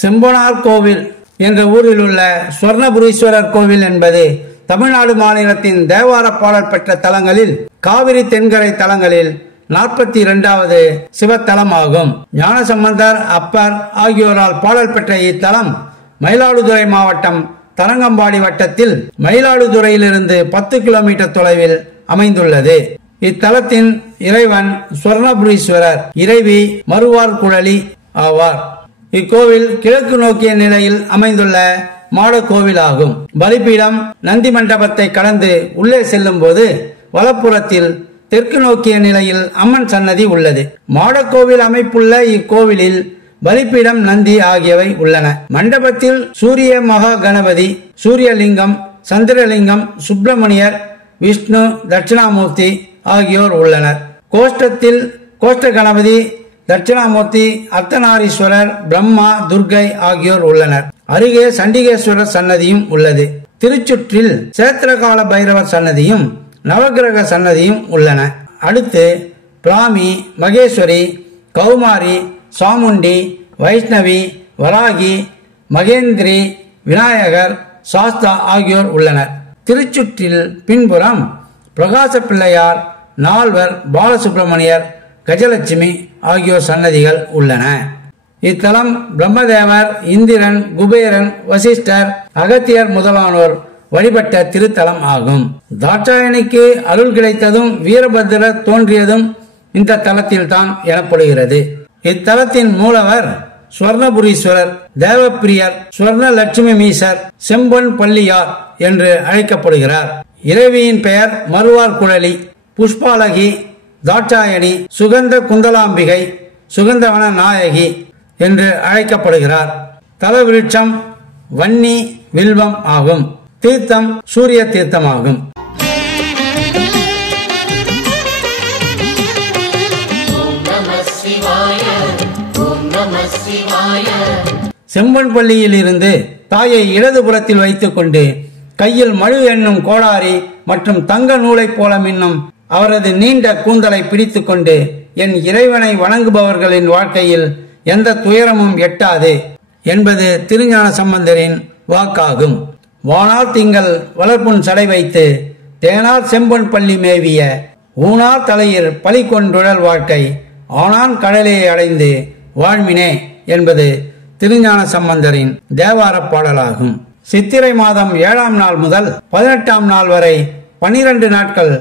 செம்பனார் கோவில் என்ற ஊரில் உள்ள சுவர்ணபுரீஸ்வரர் கோவில் என்பது தமிழ்நாடு மாநிலத்தின் தேவார பாடல் பெற்ற தலங்களில் காவிரி தென்கரை தலங்களில் 42வது சிவத்தலமாகும். ஞானசம்பந்தர், அப்பர் ஆகியோரால் பாடல் பெற்ற இத்தலம் மயிலாடுதுறை மாவட்டம் தரங்கம்பாடி வட்டத்தில் மயிலாடுதுறையிலிருந்து 10 கிலோமீட்டர் தொலைவில் அமைந்துள்ளது. இத்தலத்தின் இறைவன் சுவர்ணபுரீஸ்வரர், இறைவி மறுவார் குழலி ஆவார். இக்கோவில் கிழக்கு நோக்கிய நிலையில் அமைந்துள்ள மாட கோவில் ஆகும். பலிபீடம், நந்தி மண்டபத்தை கடந்து உள்ளே செல்லும் போது வலப்புறத்தில் தெற்கு நோக்கிய நிலையில் அம்மன் சன்னதி உள்ளது. மாடக்கோவில் அமைப்புள்ள இக்கோவிலில் பலிபீடம், நந்தி ஆகியவை உள்ளன. மண்டபத்தில் சூரிய மகா கணபதி, சூரியலிங்கம், சந்திரலிங்கம், சுப்பிரமணியர், விஷ்ணு, தட்சிணாமூர்த்தி ஆகியோர் உள்ளனர். கோஷ்டத்தில் கோஷ்ட கணபதி, தட்சிணாமூர்த்தி, அர்த்தநாரீஸ்வரர், பிரம்மா, துர்கை ஆகியோர் உள்ளனர். அருகே சண்டிகேஸ்வரர் சன்னதியும் உள்ளது. திருச்சுற்றில் சேத்திரகால பைரவர் சன்னதியும் நவகிரக சன்னதியும் உள்ளன. அடுத்து பிராமி, மகேஸ்வரி, கௌமாரி, சாமுண்டி, வைஷ்ணவி, வராகி, மகேந்திரி, விநாயகர், சாஸ்தா ஆகியோர் உள்ளனர். திருச்சுற்றில் பின்புறம் பிரகாச பிள்ளையார், நால்வர், பாலசுப்பிரமணியர், கஜலட்சுமி ஆகியோர் சன்னதிகள் உள்ளன. இத்தலம் பிரம்மதேவர், இந்திரன், குபேரன், வசிஷ்டர், அகத்தியர் முதலானோர் வழிபட்ட திருத்தலம் ஆகும். தாட்சாயணிக்கு அருள் கிடைத்ததும் வீரபத்திரர் தோன்றியதும் இந்த தலத்தில் தான் எனப்படுகிறது. இத்தலத்தின் மூலவர் சுவர்ணபுரீஸ்வரர், தேவப்பிரியர், சுவர்ண லட்சுமி மீசர், செம்பொன் பள்ளியார் என்று அழைக்கப்படுகிறார். இறைவியின் பெயர் மறுவார் குழலி, புஷ்பாலகி, தாட்சாயணி, சுகந்த குந்தலாம்பிகை, சுகந்தவன நாயகி என்று அழைக்கப்படுகிறார். தல விருட்சம் வன்னி வில்வம் ஆகும். தீர்த்தம் சூரிய தீர்த்தமாகும். செம்பன் பள்ளியில் இருந்து தாயை இடதுபுறத்தில் வைத்துக் கொண்டு கையில் மழு என்னும் கோடாரி மற்றும் தங்க நூலை போல மின்னும் அவரது நீண்ட கூந்தலை பிடித்துக் கொண்டு என் இறைவனை வணங்குபவர்களின் வாழ்க்கையில் எந்த துயரமும் எட்டாது என்பது திருஞான சம்பந்தரின் வாக்காகும். வானார் திங்கள் வளர்ப்புண் சடை வைத்து தேனார் செம்பொன் பள்ளி மேவிய ஊனார் தலையில் பலி கொண்டுழல் வாழ்க்கை ஆனான் கடலையை அடைந்து வாழ்மினே என்பது திருஞான சம்பந்தரின் தேவார பாடலாகும். சித்திரை மாதம் 7ஆம் நாள் முதல் 18ஆம் நாள் வரை 12 நாட்கள்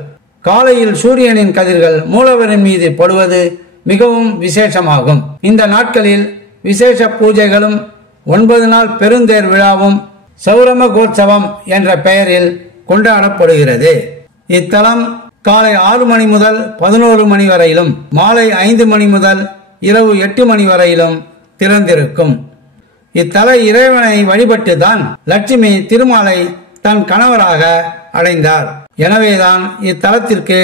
காலையில் சூரியனின் கதிர்கள் மூலவரின் மீது படுவது மிகவும் விசேஷமாகும். இந்த நாட்களில் விசேஷ பூஜைகளும் 9 நாள் பெருந்தேர் விழாவும் சௌரம கோற்சவம் என்ற பெயரில் கொண்டாடப்படுகிறது. இத்தலம் காலை 6 மணி முதல் 11 மணி வரையிலும், மாலை 5 மணி முதல் இரவு 8 மணி வரையிலும் திறந்திருக்கும். இத்தல இறைவனை வழிபட்டுதான் லட்சுமி திருமாலை தன் கணவராக அடைந்தார். எனவேதான் இத்தலத்திற்கு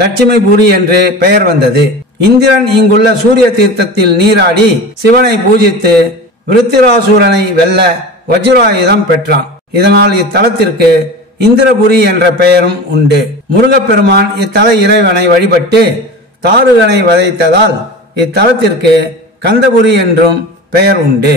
லட்சுமிபுரி என்று பெயர் வந்தது. இந்திரன் இங்குள்ள சூரிய தீர்த்தத்தில் நீராடி சிவனை பூஜித்து விருத்திராசூரனை வெல்ல வஜ்ராயுதம் பெற்றான். இதனால் இத்தலத்திற்கு இந்திரபுரி என்ற பெயரும் உண்டு. முருகப்பெருமான் இத்தல இறைவனை வழிபட்டு தாருகனை வதைத்ததால் இத்தலத்திற்கு கந்தபுரி என்றும் பெயர் உண்டு.